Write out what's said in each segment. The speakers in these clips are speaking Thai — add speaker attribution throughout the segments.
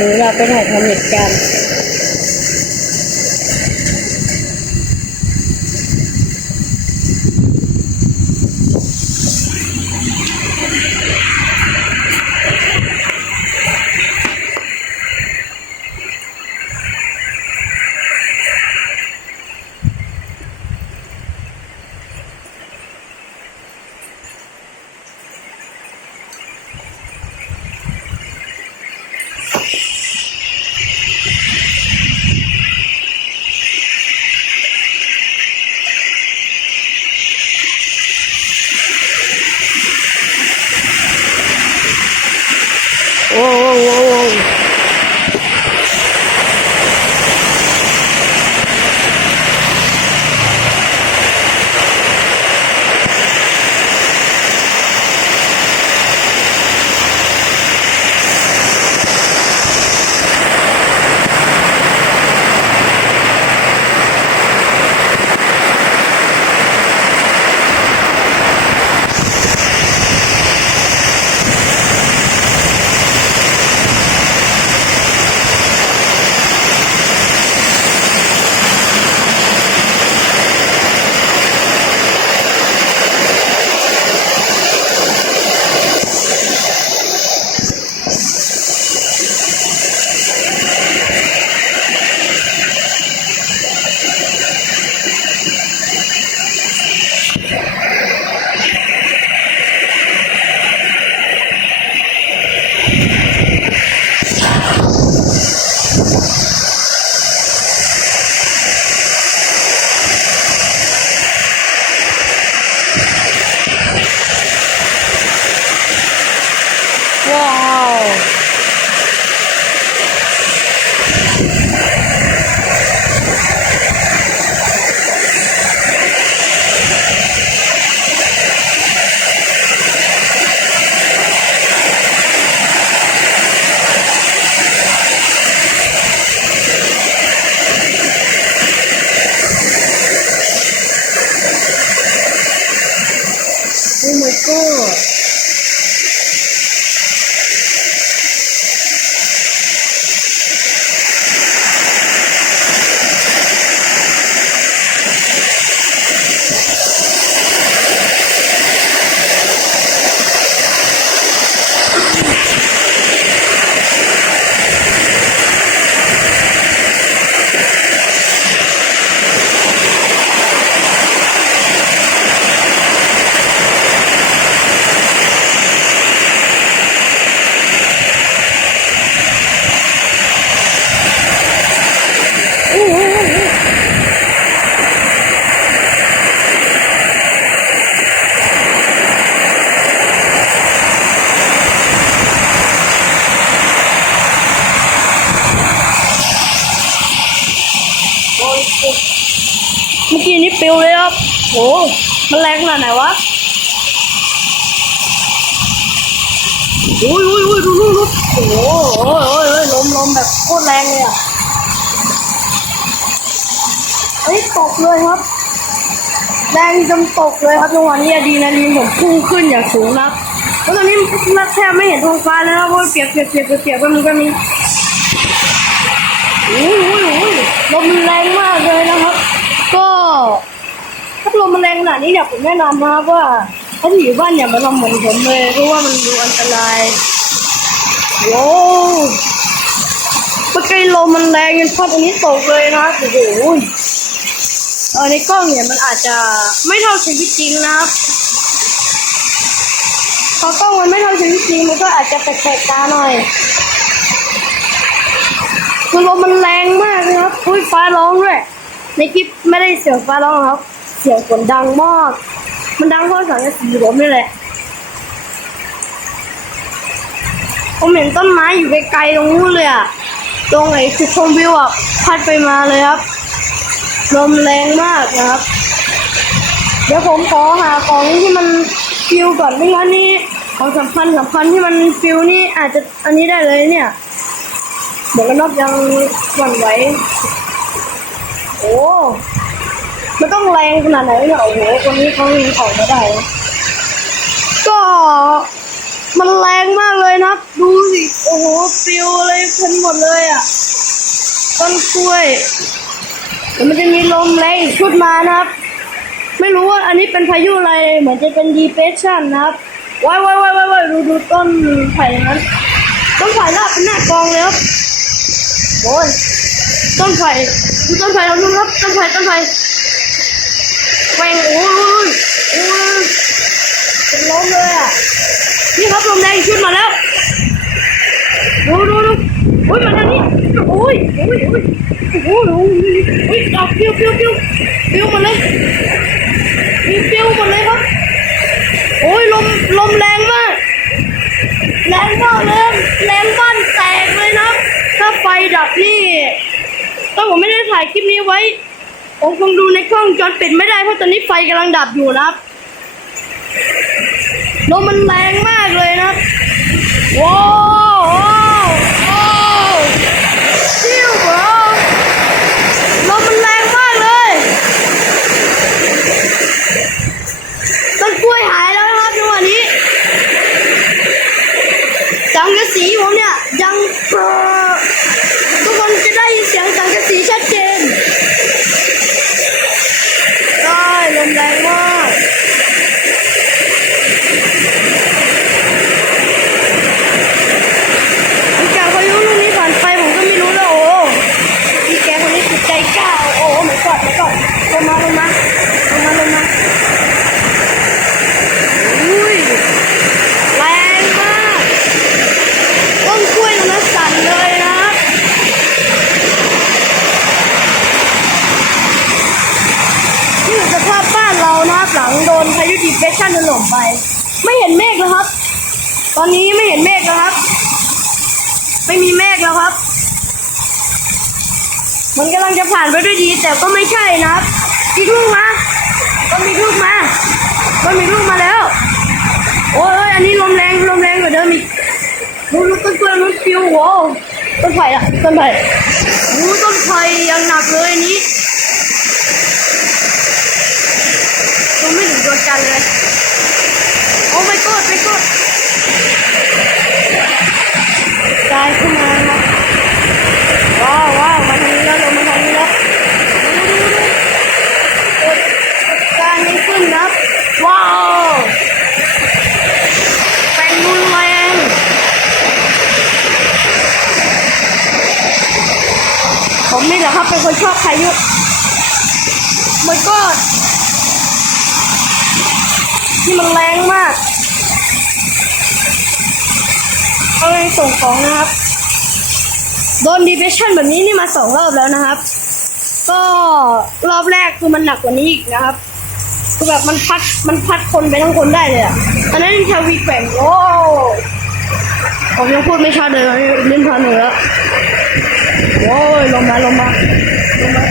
Speaker 1: หนูเราเป็นหกโมงเหตุการณ์ โอ้มันแรงขนาดไหนวะโอ้ยโอ้ยโอ้ยดูดูดูโอ้โหโอ้ยโอ้ยโอ้ยลมลมแบบโคตรแรงเลยอะเฮ้ยตกเลยครับแรงจนตกเลยครับจังหวะนี้อะดรีนาลีนผมพุ่งขึ้นอย่างสูงนะครับแล้วตอนนี้แทบไม่เห็นท้องฟ้าแล้วนะเพราะเปียกเปียกเปียกเปียกไปมันก็มีโอ้ยโอ้ยโอ้ยลมแรงมากเลยนะครับ ก็ ลมมันแรงขนาดนี้เนี่ยผมแนะนำนะครับว่าถ้าอยู่บ้านอย่ามาทำเหมือนผมเลยเพราะว่ามันดูอันตรายโว้วเมื่อกี้ลมมันแรงจนพัดอันนี้ตกเลยนะครับโอ้โหเออในกล้องเนี่ยมันอาจจะไม่เท่าชีวิตจริงนะครับพอกล้องมันไม่เท่าชีวิตจริงมันก็อาจจะแปลกๆตาหน่อยคือลมมันแรงมากนะครับอุ้ยฟ้าร้องด้วยในคลิปไม่ได้เสียงฟ้าร้องครับ สียงฝนดังมาก มันดังเพราะสังกะสีผมนี่แหละ ผมเห็นต้นไม้อยู่ไกลๆตรงนู้นเลยอะตรงไหนคือชมวิวอะพัดไปมาเลยครับ ลมแรงมากนะครับ เดี๋ยวผมขอหาของที่มันฟิวก่อนไม่งั้นนี่ของสำคัญสำคัญที่มันฟิวนี่อาจจะอันนี้ได้เลยเนี่ยหมวกกันอกยังหวั่นไหวโอ้ มันต้องแรงขนาดไหนเนี่ยโอ้โหคนนี้เขายิงของมาได้ ก็มันแรงมากเลยนะ ดูสิโอ้โหปิวเลยเพันหมดเลยอะต้นกล้วยเดี๋ยวมันจะมีลมแรงอีกชุดมานะครับ ไม่รู้ว่าอันนี้เป็นพายุอะไรเหมือนจะเป็น depression นะครับว้ายว้ายว้ายว้ายว้ายดูดูต้นไผ่นั้นต้นไผ่ลากเป็นหน้ากองเลยครับโอ้ยต้นไผ่ดูต้นไผ่เราดูครับต้นไผ่ต้นไผ่ แหวงโอ้ยโอ้ยเป็นล้มเลยอะนี่ครับลมแรงอีกชุดมาแล้วดูดูดูโอ้ยมาทางนี้โอ้ยโอ้ยโอ้ยโอ้ยโอ้ยโอ้ยเอาปิ้วปิ้วปิ้วปิ้วมาเลยมีปิ้วหมดเลยครับโอ้ยลมลมแรงมากแรงมากเลยแรงบ้านแตกเลยนะถ้าไฟดับนี่ถ้าผมไม่ได้ถ่ายคลิปนี้ไว้ ผมคงดูในกล้องจอปิดไม่ได้เพราะตอนนี้ไฟกำลังดับอยู่นะครับลมมันแรงมากเลยนะครับว้าวว้าวว้าวชิวบรลมมันแรงมากเลยต้นกล้วยหายแล้วนะครับจังหวะนี้สังกะสีผมเนี่ยยังเปรอะทุกคนจะได้ยินเสียงสังกะสีชัดเจนได้ลมแรงมาก หลังจากพายุลูกนี้ผ่านไปผมก็ไม่รู้แล้วโอ้พี่แกคนนี้จิตใจกล้าโอ้ไม่กอดไม่กอดลงมาลงมาลงมาลงมาอุ้ยแรงมากต้นกล้วยตรงนั้นสั่นเลยนะนี่คือสภาพบ้านเรา นะคนพายุดิเฟชั่นถล่มไป ไม่เห็นเมฆแล้วครับ ตอนนี้ไม่เห็นเมฆแล้วครับ ไม่มีเมฆแล้วครับ มันกำลังจะผ่านไปด้วยดี แต่ก็ไม่ใช่นะครับอีลูกมาก็มีลูกมาก็มีลูกมาแล้ว โอ้ยอันนี้ลมแรงลมแรงกว่าเดิมอีกดูลูกต้นกล้วยมันฟิวโว้วต้นไผ่ละต้นไผ่โอ้ต้นไผ่ยังหนักเลยอันนี้ตัวไม่ถึงตัวจันทร์เลย โอ้ my god my god กายขึ้นมาครับว้าวว้าวมาทางนี้แล้วลงมาทางนี้แล้วดูดูดูเกิดการนี้ขึ้นนะครับว้าวแปลงรุนแรงผมนี่แหละครับเป็นคนชอบพายุมันก็ ที่มันแรงมากเอาไปส่งของนะครับ โดนดีเพชชั่นแบบนี้นี่มาสองรอบแล้วนะครับ ก็รอบแรกคือมันหนักกว่านี้อีกนะครับคือแบบมันพัดมันพัดคนไปทั้งคนได้เลยอะอันนั้นทวีแกว่งโอ้ผมยังพูดไม่ชัดเลยเล่นพาเหนือโอ้ยลงมาลงมาลงมา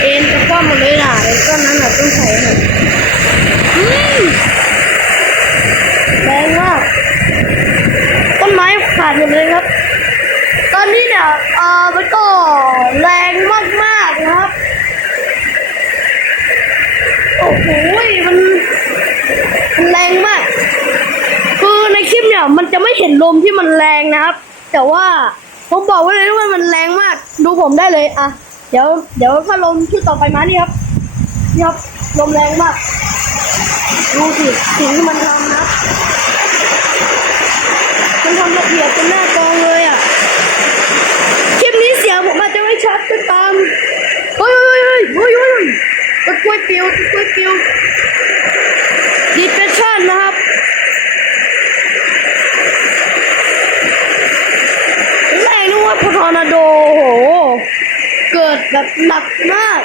Speaker 1: เอ็นจะคว่ำหมดเลยน่ะไอ้ก้อนนั้นน่ะต้น ไผ่น่ะอืมแรงมากต้นไม้ขาดหมดเลยครับ ตอนนี้เนี่ยเออมันก็แรงมากๆนะครับ โอ้โหมันมันแรงมาก คือในคลิปเนี่ยมันจะไม่เห็นลมที่มันแรงนะครับ แต่ว่าผมบอกไว้เลยว่ามันแรงมาก ดูผมได้เลยอะเดี๋ยว เดี๋ยวถ้าลมชุดต่อไปมานี่ครับนี่ครับ ลมแรงมาก ดูสิสิ่งที่มันทำนะ มันทำละเอียดจนหน้ากองเลยอะ คลิปนี้เสียงผมอาจจะไม่ชัดก็ตามเฮ้ยเฮ้ยเฮ้ยเฮ้ยเฮ้ยตะกล้วยปิวตะกล้วยปิวดีเพชชั่นนะครับแรงนึกว่าพทอร์นาโดโห เกิดแบบหนักมาก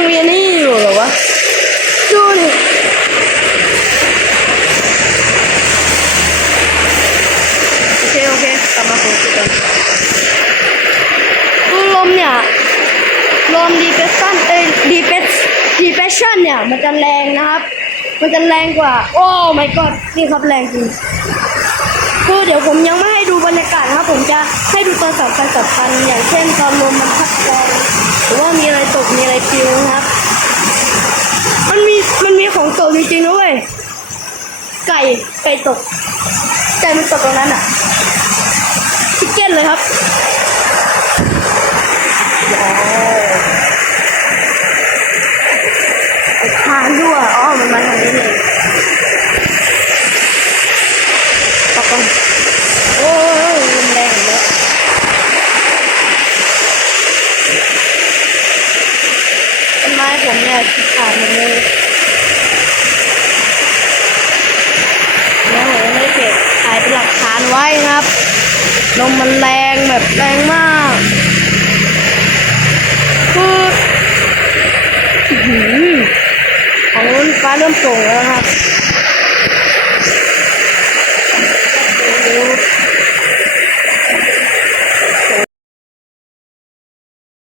Speaker 1: ยังมีนี่อยู่เหรอวะ ดูดิโอเคโอเคกลับมาโฟกัสกันคือลมเนี่ย ลมดีเพชชั่นเอ้ยดีเพชดีเพชชั่นเนี่ย มันจะแรงนะครับ มันจะแรงกว่า โอ้ my god นี่ครับแรงจริง คือเดี๋ยวผมยังไม่ให้ดูบรรยากาศนะครับ ผมจะให้ดูตอนสำคัญสำคัญอย่างเช่นตอนลมมันพัดแรงหรือว่ามีอะไรตกมีอะไรปิวนะครับจริงๆนะเว้ยไก่ไก่ตกไก่มันตกตรงนั้นอะชิคเก้นเลยครับว้าวไอ้ทางด้วยอ๋อมันมาทางนี้เองตกกันโอ้ยรุนแรงเลยต้นไม้ผมเนี่ยขาดหมดเลย แล้วผมก็ได้เก็บถ่ายเป็นหลักฐานไว้นะครับ ลมมันแรงแบบแรงมากคือหืมของนู้นฟ้าเริ่มโปร่งแล้วครับ